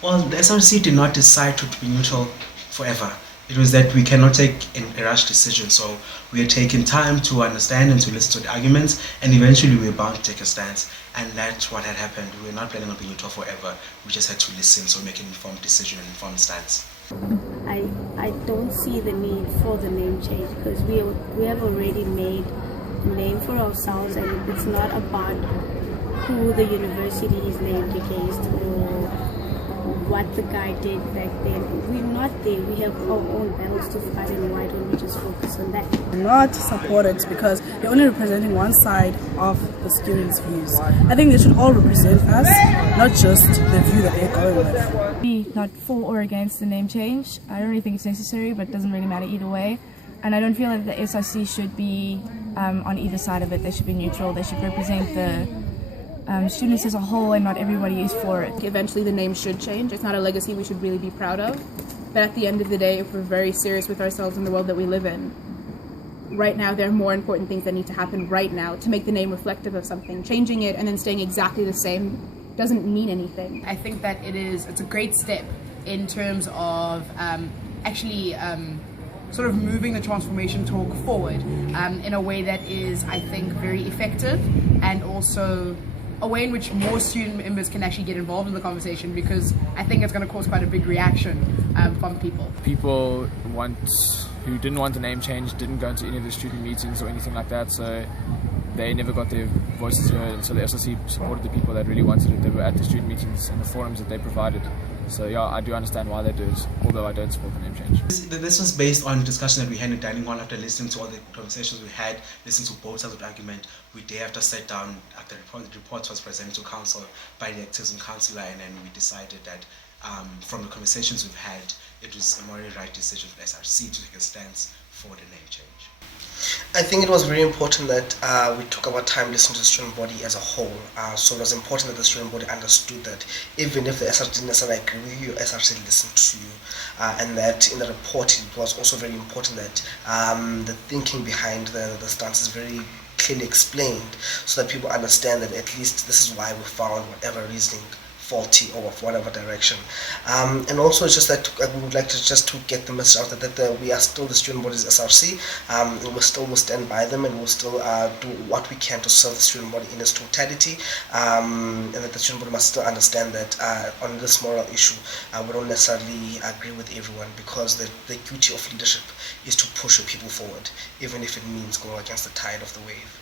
Well, the SRC did not decide to be neutral forever. It was that we cannot take a rash decision, so we are taking time to understand and to listen to the arguments, and eventually we were bound to take a stance, and that's what had happened. We were not planning on being neutral forever. We just had to listen, so make an informed decision and informed stance. I don't see the need for the name change because we have already made a name for ourselves, and it's not about who the university is named against or what the guy did back then. We're not there. We have our own battles to fight, and why don't we just focus on that? Not support it because they're only representing one side of the students' views. I think they should all represent us, not just the view that they're going with. Be not for or against the name change. I don't really think it's necessary, but it doesn't really matter either way. And I don't feel like the SRC should be on either side of it. They should be neutral. They should represent the students as a whole, and not everybody is for it. Eventually the name should change. It's not a legacy we should really be proud of. But at the end of the day, if we're very serious with ourselves in the world that we live in, right now there are more important things that need to happen right now to make the name reflective of something. Changing it and then staying exactly the same doesn't mean anything. I think that it's a great step in terms of sort of moving the transformation talk forward in a way that is, I think, very effective, and also a way in which more student members can actually get involved in the conversation, because I think it's going to cause quite a big reaction from people. People who didn't want the name change didn't go into any of the student meetings or anything like that, so they never got their voices heard, and so the SRC supported the people that really wanted it. They were at the student meetings and the forums that they provided. So yeah, I do understand why they do it, although I don't support the name change. This was based on discussion that we had in the dining hall after listening to all the conversations we had, listening to both sides of the argument. We day after sat down after the report was presented to council by the activism councillor, and then we decided that from the conversations we've had, it was a morally right decision for the SRC to take a stance for the name change. I think it was very important that we took our time listening to the student body as a whole. So it was important that the student body understood that even if the SRC didn't necessarily agree with you, SRC listened to you. And that in the report it was also very important that the thinking behind the stance is very clearly explained, so that people understand that at least this is why we found whatever reasoning faulty or of whatever direction. And also it's just that we would like to get the message out that we are still the student body's SRC, and we still will stand by them, and we'll still do what we can to serve the student body in its totality, and that the student body must still understand that on this moral issue we don't necessarily agree with everyone, because the duty of leadership is to push your people forward, even if it means going against the tide of the wave.